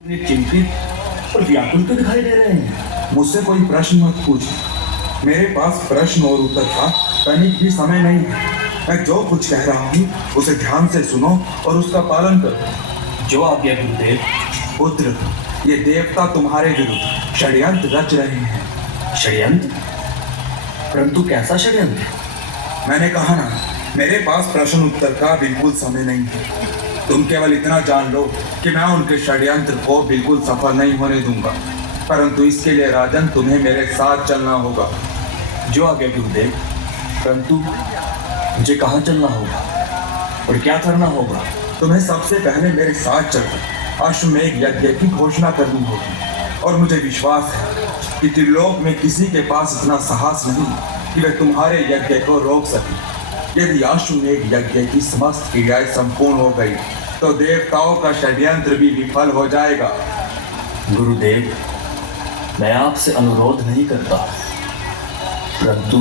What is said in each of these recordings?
चिंतित और व्याकुल तो दिखाई दे रहे हैं। मुझसे कोई प्रश्न मत पूछ। मेरे पास प्रश्न और उत्तर का तनिक भी समय नहीं है। मैं जो कुछ कह रहा हूँ उसे ध्यान से सुनो और उसका पालन करो। जो आज्ञा गुरुदेव। पुत्र, ये देवता तुम्हारे विरुद्ध षड्यंत्र रच रहे हैं। षड्यंत्र? परंतु कैसा षड्यंत्र? मैंने कहा ना, मेरे पास प्रश्न उत्तर का बिल्कुल समय नहीं है। तुम केवल इतना जान लो कि मैं उनके षड्यंत्र को बिल्कुल सफल नहीं होने दूंगा, परंतु इसके लिए राजन तुम्हें मेरे साथ चलना होगा। जो आज्ञा गुरुदेव। परंतु मुझे कहाँ चलना होगा और क्या करना होगा? तुम्हें सबसे पहले मेरे साथ चलकर अश्वमेध यज्ञ की घोषणा करनी होगी, और मुझे विश्वास है कि त्रिलोक में किसी के पास इतना साहस नहीं कि वे तुम्हारे यज्ञ को रोक सके। यदि अश्वमेध यज्ञ की समस्त क्रियाएं संपूर्ण हो गई तो देवताओं का षड्यंत्र भी विफल हो जाएगा। गुरुदेव, मैं आपसे अनुरोध नहीं करता, परंतु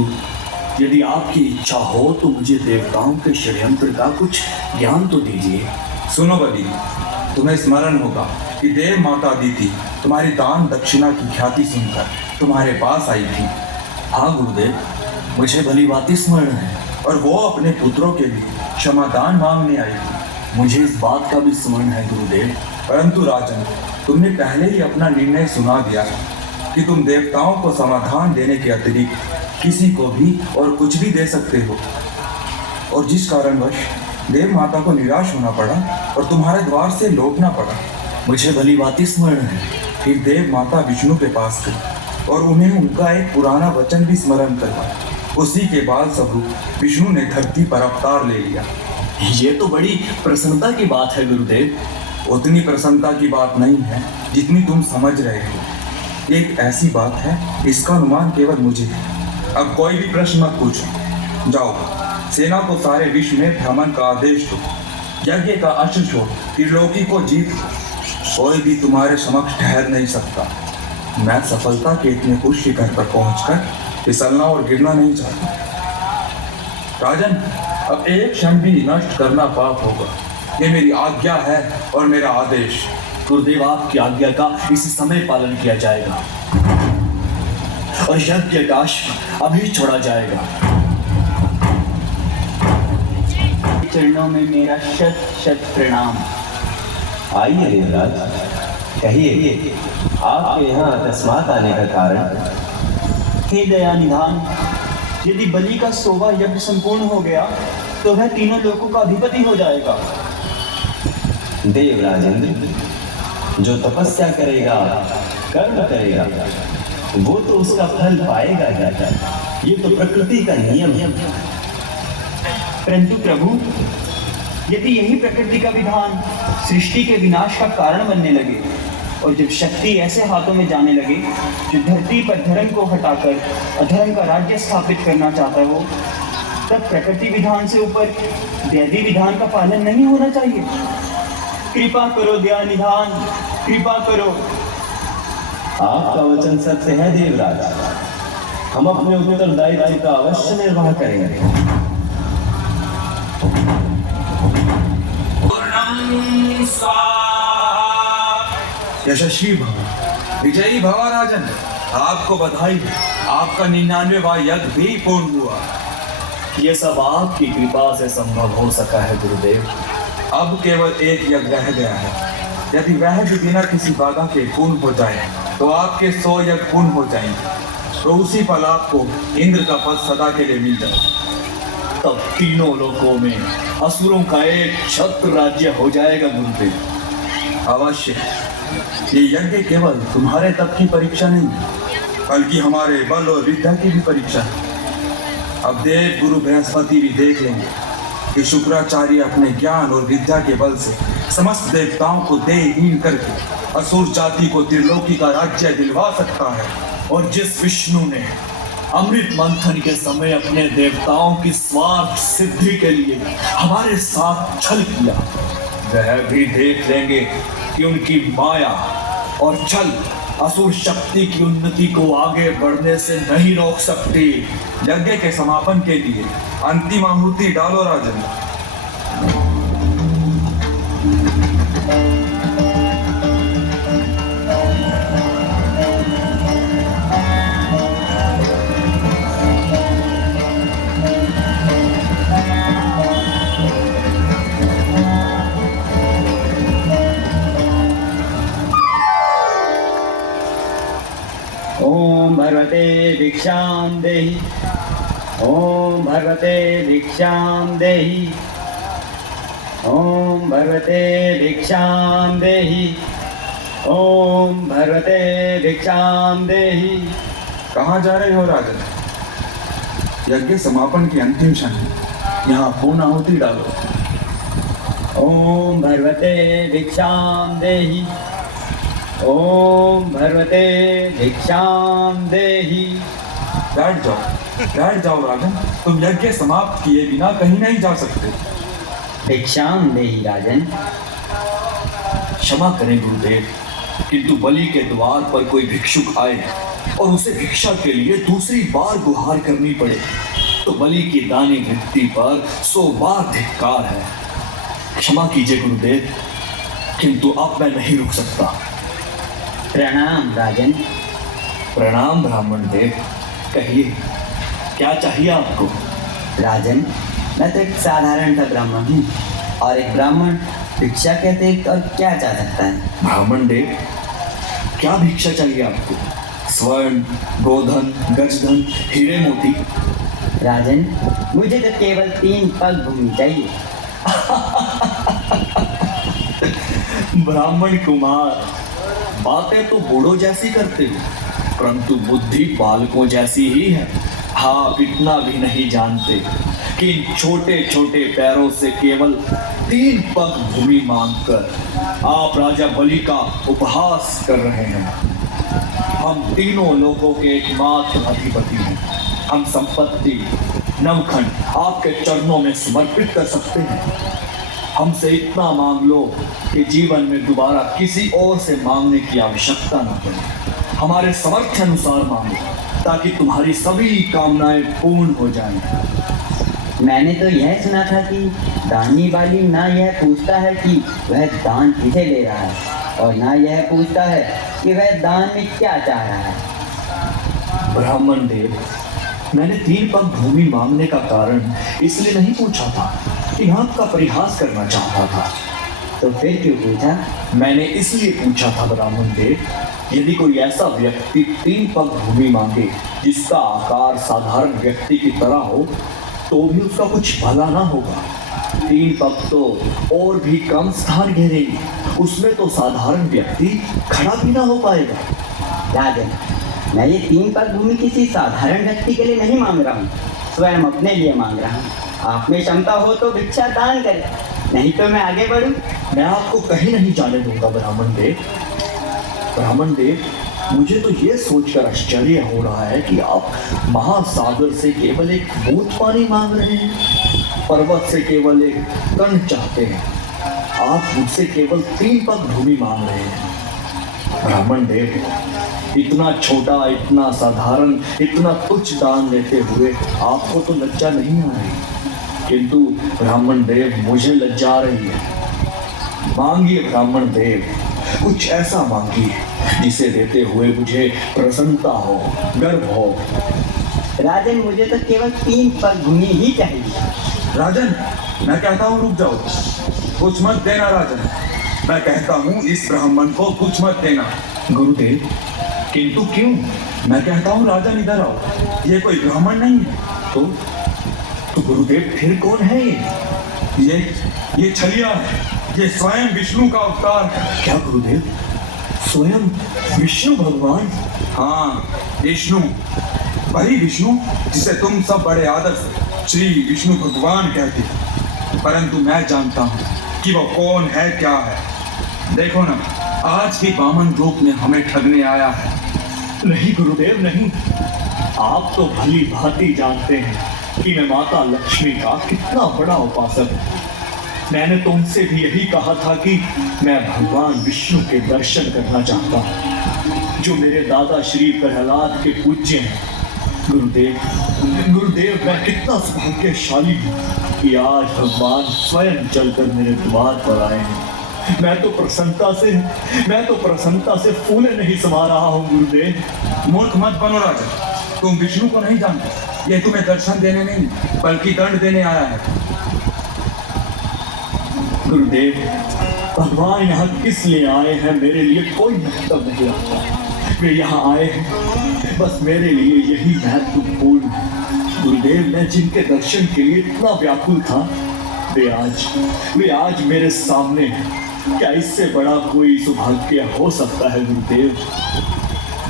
यदि आपकी इच्छा हो तो मुझे देवताओं के षड्यंत्र का कुछ ज्ञान तो दीजिए। सुनो बलि, तुम्हें स्मरण होगा कि देव माता अदिति तुम्हारी दान दक्षिणा की ख्याति सुनकर तुम्हारे पास आई थी। हाँ गुरुदेव, मुझे भली बात स्मरण है। और वो अपने पुत्रों के लिए क्षमादान मांगने आई थी। मुझे इस बात का भी स्मरण है गुरुदेव। परंतु राजन, तुमने पहले ही अपना निर्णय सुना दिया कि तुम देवताओं को समाधान देने के अतिरिक्त किसी को भी और कुछ भी दे सकते हो, और जिस कारणवश देव माता को निराश होना पड़ा और तुम्हारे द्वार से लौटना पड़ा। मुझे भली बात स्मरण है। फिर देव माता विष्णु के पास गई और उन्हें उनका एक पुराना वचन भी स्मरण करवाया। उसी के बाल स्वरूप विष्णु ने धरती पर अवतार ले लिया। ये तो बड़ी प्रसन्नता की बात है गुरुदेव। उतनी प्रसन्नता की बात नहीं है जितनी तुम समझ रहे हो। एक ऐसी बात है इसका अनुमान केवल मुझे है। अब कोई भी प्रश्न मत पूछो। जाओ, सेना को सारे विश्व में भ्रमण का आदेश दो। यज्ञ का अश्व छोड़ त्रिलोकी को जीत लो। कोई भी तुम्हारे समक्ष ठहर नहीं सकता। मैं सफलता के इतने उच्च शिखर पर पहुंचकर फिसलना और गिरना नहीं चाहता। राजन, अब एक क्षण भी नष्ट करना पाप होगा। ये मेरी आज्ञा है और मेरा आदेश। गुरुदेव, आपकी आज्ञा का इसी समय पालन किया जाएगा और यज्ञ का अश्व अभी छोड़ा जाएगा। चरणों में मेरा शत शत प्रणाम। आइए देवराज, कहिए आपके यहाँ अकस्मात आने का कारण? हे दया निधान, यदि बलि का 100वां यज्ञ संपूर्ण हो गया तो वह तीनों लोकों का अधिपति हो जाएगा। देवराजेंद्र, जो तपस्या करेगा, कर्म करेगा, वो तो उसका फल पाएगा ही। ये तो प्रकृति का नियम है। परंतु प्रभु, यदि यही प्रकृति का विधान सृष्टि के विनाश का कारण बनने लगे और जब शक्ति ऐसे हाथों में जाने लगे जो धरती पर धर्म को हटाकर अधर्म का राज्य स्थापित करना चाहता हो, तब प्रकृति विधान से ऊपर दैवी विधान का पालन नहीं होना चाहिए। कृपा करो दया निधान, कृपा करो। आपका वचन सत्य है देवराज। हम अपने उत्तरदायित्व का अवश्य निर्वाह करेंगे। यशस्वी भव, विजयी भव राजन। आपको बधाई हो, आपका 99वां यज्ञ भी पूर्ण हुआ। ये सब आपकी कृपा से संभव हो सका है गुरुदेव। अब केवल एक यज्ञ रह गया है। यदि वह भी बिना किसी बाधा के पूर्ण हो जाए तो आपके 100 यज्ञ पूर्ण हो जाएंगे। तो उसी पल आपको इंद्र का पद सदा के लिए मिल जाए। तब तीनों लोकों में असुरों का एक छत्र राज्य हो जाएगा गुरुदेव। अवश्य। ये यज्ञ केवल तुम्हारे तप की परीक्षा नहीं, बल्कि हमारे बल और विद्या की भी परीक्षा है। अब देव गुरु बृहस्पति भी देख लेंगे कि शुक्राचार्य अपने ज्ञान और विद्या के बल से समस्त देवताओं को देहहीन करके असुर जाति को त्रिलोकी का राज्य दिलवा सकता है। और जिस विष्णु ने अमृत मंथन के समय अपने देवताओं की स्वार्थ सिद्धि के लिए हमारे साथ छल किया, वह भी देख लेंगे कि उनकी माया और छल असुर शक्ति की उन्नति को आगे बढ़ने से नहीं रोक सकती। यज्ञ के समापन के लिए अंतिम आहुति डालो राजन। भगवते भिक्षां देहि। ओम भगवते भिक्षां देहि। ओम भगवते भिक्षां देहि। ओम भगवते भिक्षां देहि। कहाँ जा रहे हो राजन? यज्ञ समापन की अंतिम क्षण है। यहाँ पूर्ण आहुति डालो। ओम भगवते भिक्षां देहि। ओम भगवते भिक्षां देहि। बैठ जाओ राजन। तुम यज्ञ समाप्त किए बिना कहीं नहीं जा सकते। भिक्षां देहि राजन। क्षमा करें गुरुदेव, किंतु बलि के द्वार पर कोई भिक्षुक आए और उसे भिक्षा के लिए दूसरी बार गुहार करनी पड़े तो बलि की दानी वृत्ति पर 100 बार धिक्कार है। क्षमा कीजिए गुरुदेव, किंतु अब मैं नहीं रुक सकता। प्रणाम राजन। प्रणाम ब्राह्मण देव। कहिए, क्या चाहिए आपको? राजन, मैं तो एक साधारण सा ब्राह्मण हूँ, और एक ब्राह्मण भिक्षा कहते और क्या चाह सकता है? ब्राह्मण देव, क्या भिक्षा चाहिए आपको? स्वर्ण, गोधन, गजधन, हीरे मोती? राजन, मुझे तो केवल 3 पग भूमि चाहिए। ब्राह्मण कुमार, बातें तो बूढ़ों जैसी करते हो, परंतु बुद्धि बालकों जैसी ही है। आप इतना भी नहीं जानते कि इन छोटे छोटे पैरों से केवल 3 पग भूमि मांगकर आप राजा बलि का उपहास कर रहे हैं। हम तीनों लोगों के एकमात्र अधिपति हैं। हम संपत्ति, नवखंड आपके चरणों में समर्पित कर सकते हैं। हमसे इतना मांग लो कि जीवन में दोबारा किसी और से मांगने की आवश्यकता न पड़े। हमारे सामर्थ्य अनुसार मांगो, ताकि तुम्हारी सभी कामनाएं पूर्ण हो जाएं। मैंने तो यह सुना था कि दानी वाली ना यह पूछता है कि वह दान किसे ले रहा है, और ना यह पूछता है कि वह दान में क्या चाह रहा है। ब्राह्मण देव, मैंने 3 पग भूमि मांगने का कारण इसलिए नहीं पूछा था कि आपका परिहास करना चाहता था। तो फिर क्यों पूछा? मैंने इसलिए पूछा था ब्राह्मण देव, यदि कोई ऐसा व्यक्ति 3 पग भूमि मांगे जिसका आकार साधारण व्यक्ति की तरह हो, तो भी उसका कुछ भला ना होगा। 3 पग तो और भी कम स्थान घेरेंगे, उसमें तो साधारण व्यक्ति खड़ा भी ना हो पाएगा। राजन, मैं ये 3 पग भूमि किसी साधारण व्यक्ति के लिए नहीं मांग रहा हूँ, स्वयं अपने लिए मांग रहा हूँ। आप में क्षमता हो तो भिक्षा दान करें, नहीं तो मैं आगे बढ़ूं। मैं आपको कहीं नहीं जाने दूंगा ब्राह्मण देव। ब्राह्मण देव, मुझे तो ये सोचकर आश्चर्य हो रहा है कि आप महासागर से केवल एक बूंद पानी मांग रहे हैं, पर्वत से केवल एक कण चाहते हैं। आप मुझसे केवल 3 पग भूमि मांग रहे हैं। ब्राह्मण देव, इतना छोटा, इतना साधारण, इतना तुच्छ दान लेते हुए आपको तो लज्जा नहीं आ रही, किंतु ब्राह्मण देव मुझे लज्जा आ रही है। मांगिए ब्राह्मण देव, कुछ ऐसा मांगिए जिसे देते हुए मुझे प्रसन्नता हो, गर्व हो। राजन, मुझे तो केवल 3 पग भूमि ही चाहिए। राजन, मैं कहता हूँ रुक जाओ। कुछ मत देना राजन। मैं कहता हूँ इस ब्राह्मण को कुछ मत देना। गुरुदेव, किंतु क्यों? मैं कहता हूँ राजन इधर आओ। ये कोई ब्राह्मण नहीं है। तो गुरुदेव फिर कौन है ये? ये छलिया है। ये स्वयं विष्णु का अवतार है। क्या गुरुदेव, स्वयं विष्णु भगवान? हाँ, विष्णु, वही विष्णु जिसे तुम सब बड़े आदर से श्री विष्णु भगवान कहते हैं। परंतु मैं जानता हूँ कि वो कौन है, क्या है। देखो ना, आज की वामन रूप में हमें ठगने आया है। नहीं गुरुदेव, नहीं। आप तो भली भांति जानते हैं कि मैं माता लक्ष्मी का कितना बड़ा उपासक हूँ। मैंने तो उनसे भी यही कहा था कि मैं भगवान विष्णु के दर्शन करना चाहता हूँ, जो मेरे दादा श्री प्रहलाद के पूज्य हैं। गुरुदेव, मैं कितना सौभाग्यशाली हूँ कि आज भगवान स्वयं चलकर मेरे द्वार पर आए हैं। मैं तो प्रसन्नता से फूले नहीं समा रहा हूँ गुरुदेव। मूर्ख मत बनो राजा। तुम विष्णु को नहीं जानते। ये तुम्हें दर्शन देने नहीं, बल्कि दंड देने आया है। गुरुदेव, भगवान यहाँ किस लिए आए हैं मेरे लिए कोई मतलब नहीं रखता, वे यहाँ आए हैं बस मेरे लिए यही महत्वपूर्ण है। गुरुदेव, मैं जिनके दर्शन के लिए इतना व्याकुल था वे आज मेरे सामने हैं। क्या इससे बड़ा कोई सौभाग्य हो सकता है गुरुदेव?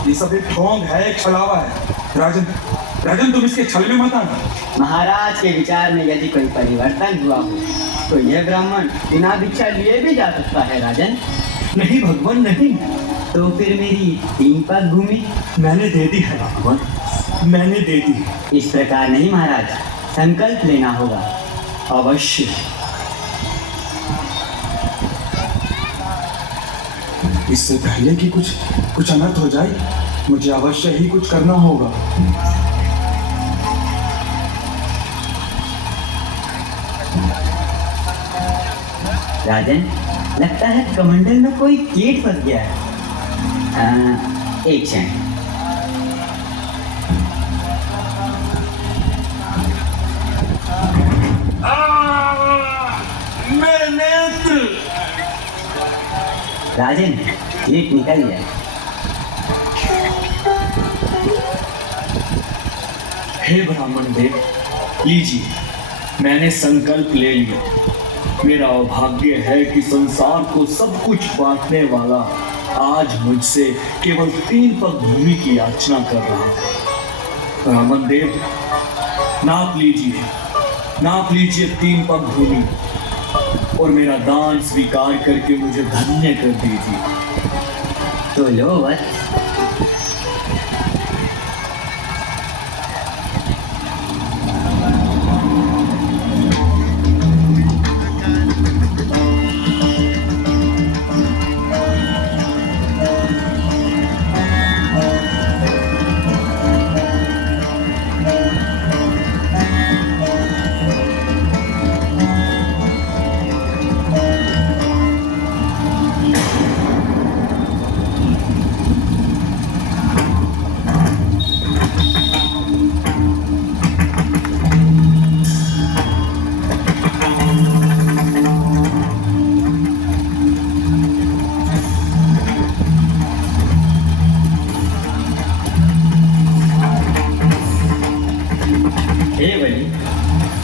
ये सब एक ढोंग है, एक छलावा है। राजन तुम इसके छल में मत आना। महाराज के विचार में यदि कोई परिवर्तन हुआ हो तो यह ब्राह्मण बिना भिक्षा लिए भी जा सकता है राजन। नहीं भगवान, नहीं। तो फिर मेरी 3 पग भूमि मैंने दे दी है भगवान, मैंने दे दी। इस प्रकार नहीं महाराज, संकल्प लेना होगा। अवश्य। इससे पहले कि कुछ अनर्थ हो जाए, मुझे अवश्य ही कुछ करना होगा। राजन, लगता है कमंडल में कोई कीट फंस गया है। एक क्षण। मेरे नेत्र। राजन, कीट निकल गया। हे ब्राह्मण देव, लीजिए, मैंने संकल्प ले लिया। मेरा भाग्य है कि संसार को सब कुछ बांटने वाला आज मुझसे केवल 3 पग भूमि की याचना कर रहा है। ब्राह्मण देव, नाप लीजिए 3 पग भूमि और मेरा दान स्वीकार करके मुझे धन्य कर दीजिए। तो लो वत्स।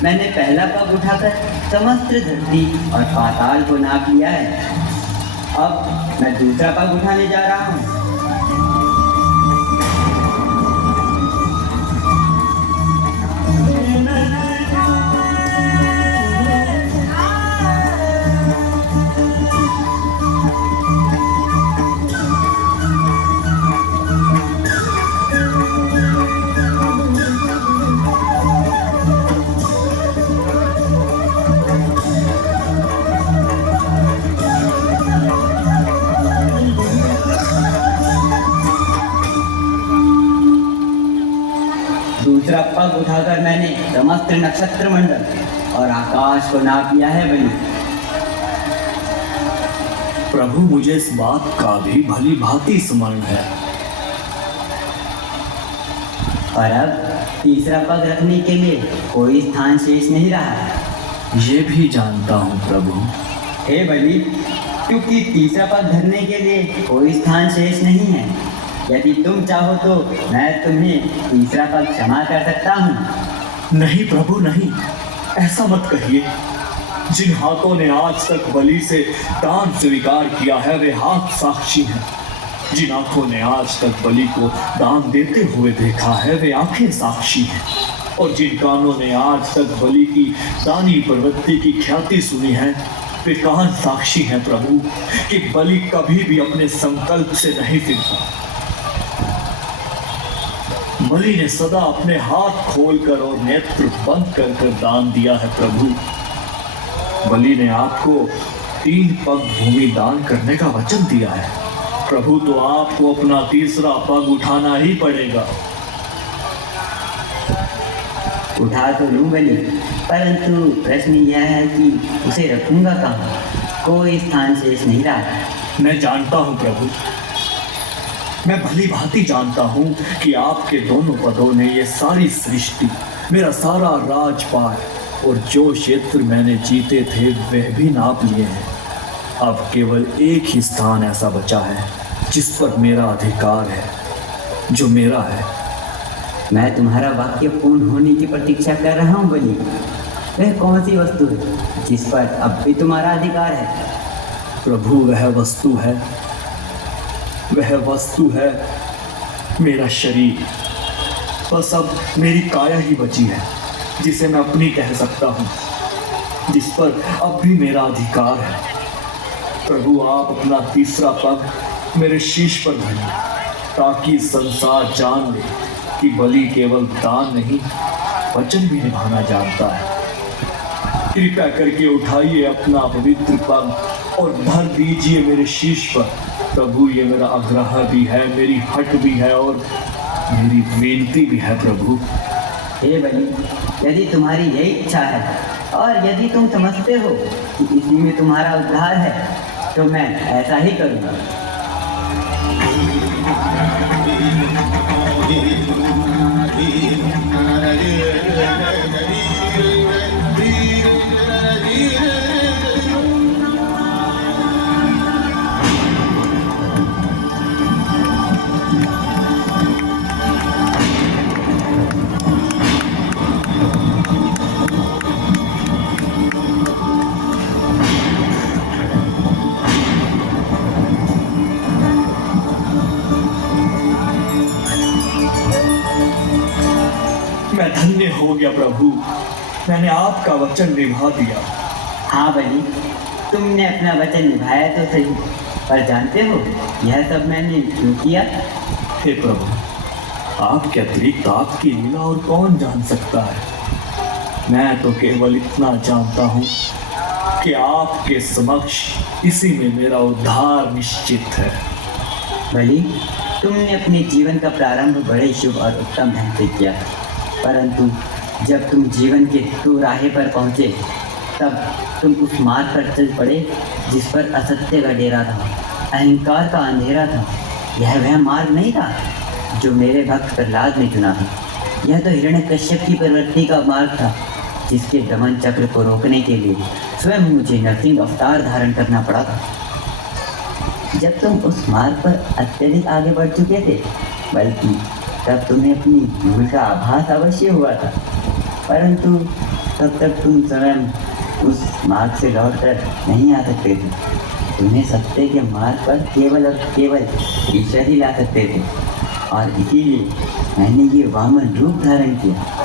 मैंने पहला पग उठाकर समस्त धरती और पाताल को नाप लिया है। अब मैं दूसरा पग उठाने जा रहा हूँ। दूसरा पग उठाकर मैंने समस्त नक्षत्र मंडल और आकाश को नाप लिया है बलि। प्रभु, मुझे इस बात का भी भली भांति स्मरण है। और अब तीसरा पग रखने के लिए कोई स्थान शेष नहीं रहा। ये भी जानता हूँ प्रभु। हे बलि, क्योंकि तीसरा पग धरने के लिए कोई स्थान शेष नहीं है। यदि तुम चाहो तो मैं तुम्हें तीसरा पग क्षमा कर सकता हूँ। नहीं प्रभु, नहीं, ऐसा मत कहिए। जिन हाथों ने आज तक बलि से दान स्वीकार किया है वे हाथ साक्षी हैं। जिन आंखों ने आज तक बलि को दान देते हुए देखा है वे आंखें साक्षी हैं। और जिन कानों ने आज तक बलि की दानी प्रवृत्ति की ख्याति सुनी है वे कान साक्षी हैं प्रभु कि बलि कभी भी अपने संकल्प से नहीं फिरता। बलि ने सदा अपने हाथ खोलकर और नेत्र बंद कर दान दिया है प्रभु। बलि ने आपको 3 पग भूमि दान करने का वचन दिया है प्रभु, तो आपको अपना तीसरा पग उठाना ही पड़ेगा। उठा तो लूं बलि, परंतु प्रश्न यह है कि उसे रखूंगा कहाँ? कोई स्थान शेष नहीं रहा। मैं जानता हूँ प्रभु, मैं भली भांति जानता हूँ कि आपके दोनों पदों ने ये सारी सृष्टि, मेरा सारा राजपाट और जो क्षेत्र मैंने जीते थे वह भी नाप लिए हैं। अब केवल एक ही स्थान ऐसा बचा है जिस पर मेरा अधिकार है, जो मेरा है। मैं तुम्हारा वाक्य पूर्ण होने की प्रतीक्षा कर रहा हूँ बलि। वह कौन सी वस्तु है जिस पर अब भी तुम्हारा अधिकार है? प्रभु, वह वस्तु है मेरा शरीर। बस अब मेरी काया ही बची है जिसे मैं अपनी कह सकता हूँ, जिस पर अब भी मेरा अधिकार है। प्रभु, आप अपना तीसरा पग मेरे शीश पर धरिए, ताकि संसार जान ले कि बलि केवल दान नहीं, वचन भी निभाना जानता है। कृपया करके उठाइए अपना पवित्र पग और धर दीजिए मेरे शीश पर। प्रभु, ये मेरा आग्रह भी है, मेरी हट भी है और मेरी बेनती भी है। प्रभु, हे बलि, यदि तुम्हारी यही इच्छा है और यदि तुम समझते हो कि इसी में तुम्हारा उद्धार है, तो मैं ऐसा ही करूँगा। मैं धन्य हो गया प्रभु, मैंने आपका वचन निभा दिया। हाँ बलि, तुमने अपना वचन निभाया तो सही, पर जानते हो यह सब मैंने क्यों किया? हे प्रभु, आपके अतिरिक्त आपकी लीला और कौन जान सकता है। मैं तो केवल इतना जानता हूँ कि आपके समक्ष इसी में मेरा उद्धार निश्चित है। बलि, तुमने अपने जीवन का प्रारंभ बड़े शुभ और उत्तम ढंग से किया, परंतु जब तुम जीवन के चौराहे पर पहुँचे, तब तुम उस मार्ग पर चल पड़े जिस पर असत्य का डेरा था, अहंकार का अंधेरा था। यह वह मार्ग नहीं था जो मेरे भक्त प्रहलाद ने चुना था। यह तो हिरण्यकश्यप की प्रवृत्ति का मार्ग था, जिसके दमन चक्र को रोकने के लिए स्वयं मुझे नरसिंह अवतार धारण करना पड़ा था। जब तुम उस मार्ग पर अत्यधिक आगे बढ़ चुके थे, बल्कि तब तुम्हें अपनी भूल का आभास अवश्य हुआ था, परंतु तब तक तुम स्वयं उस मार्ग से लौट कर नहीं आ सकते थे। तुम्हें सत्य के मार्ग पर केवल और केवल ईश्वर ही ला सकते थे, और इसीलिए मैंने ये वामन रूप धारण किया।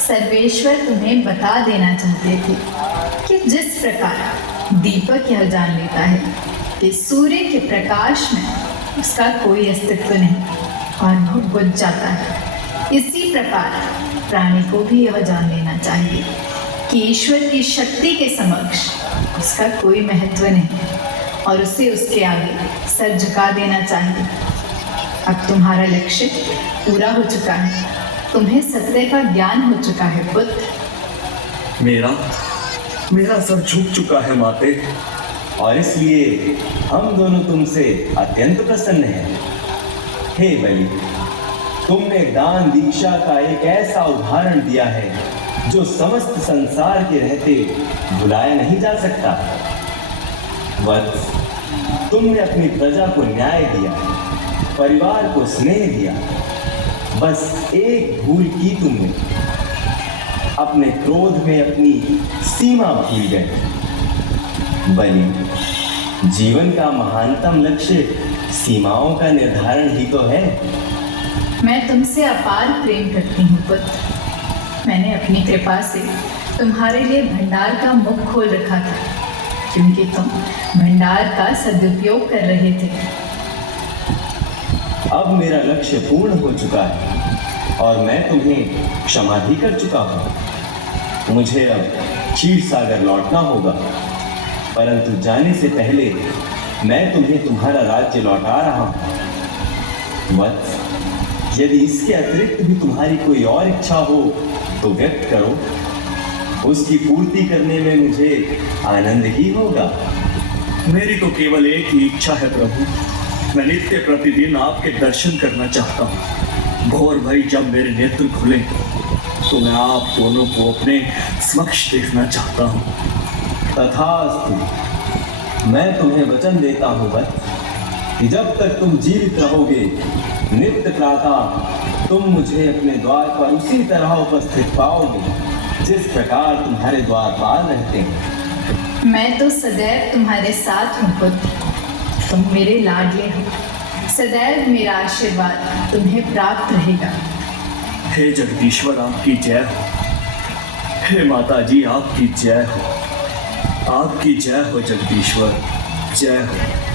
सर्वेश्वर तुम्हें बता देना चाहते थे कि जिस प्रकार दीपक यह जान लेता है कि सूर्य के प्रकाश में उसका कोई अस्तित्व नहीं और वह बुझ जाता है, इसी प्रकार प्राणी को भी यह जान लेना चाहिए कि ईश्वर की शक्ति के समक्ष उसका कोई महत्व नहीं और उसे उसके आगे सर झुका देना चाहिए। अब तुम्हारा लक्ष्य पूरा हो चुका है, तुम्हें सत्य का ज्ञान हो चुका है पुत्र। मेरा सर झुक चुका है माते, और इसलिए हम दोनों तुमसे अत्यंत प्रसन्न हैं। हे बलि, तुमने दान दीक्षा का एक ऐसा उदाहरण दिया है जो समस्त संसार के रहते भुलाया नहीं जा सकता। वत्स, तुमने अपनी प्रजा को न्याय दिया, परिवार को स्नेह दिया। बस एक भूल की तुमने, अपने क्रोध में अपनी सीमा भूल गए। बलि, जीवन का महानतम लक्ष्य सीमाओं का निर्धारण ही तो है। मैं तुमसे अपार प्रेम करती हूँ पुत्र। मैंने अपनी कृपा से तुम्हारे लिए भंडार का मुख खोल रखा था, क्योंकि तुम भंडार का सदुपयोग कर रहे थे। अब मेरा लक्ष्य पूर्ण हो चुका है और मैं तुम्हें क्षमा भी कर चुका हूँ। मुझे अब क्षीर सागर लौटना होगा, परंतु जाने से पहले मैं तुम्हें तुम्हारा राज्य लौटा रहा हूँ। वत्स, यदि इसके अतिरिक्त भी तुम्हारी कोई और इच्छा हो तो व्यक्त करो, उसकी पूर्ति करने में मुझे आनंद ही होगा। मेरी तो केवल एक ही इच्छा है प्रभु, मैं नित्य प्रतिदिन आपके दर्शन करना चाहता हूँ। भोर भई जब मेरे नेत्र खुले तो मैं आप दोनों को अपने समक्ष देखना चाहता हूँ। तथास्तु, मैं तुम्हें वचन देता हूँ वत्स कि जब तक तुम जीवित रहोगे, नित्य प्रातः तुम मुझे अपने द्वार पर उसी तरह उपस्थित पाओगे जिस प्रकार तुम्हारे द्वारपाल रहते हैं। मैं तो सदैव तुम्हारे साथ हूँ पुत्र, तुम मेरे लाडले हो, सदैव मेरा आशीर्वाद तुम्हें प्राप्त रहेगा। हे जगदीश्वर आपकी जय हो, हे माता जी आपकी जय हो, आपकी जय हो जगदीश्वर, जय हो।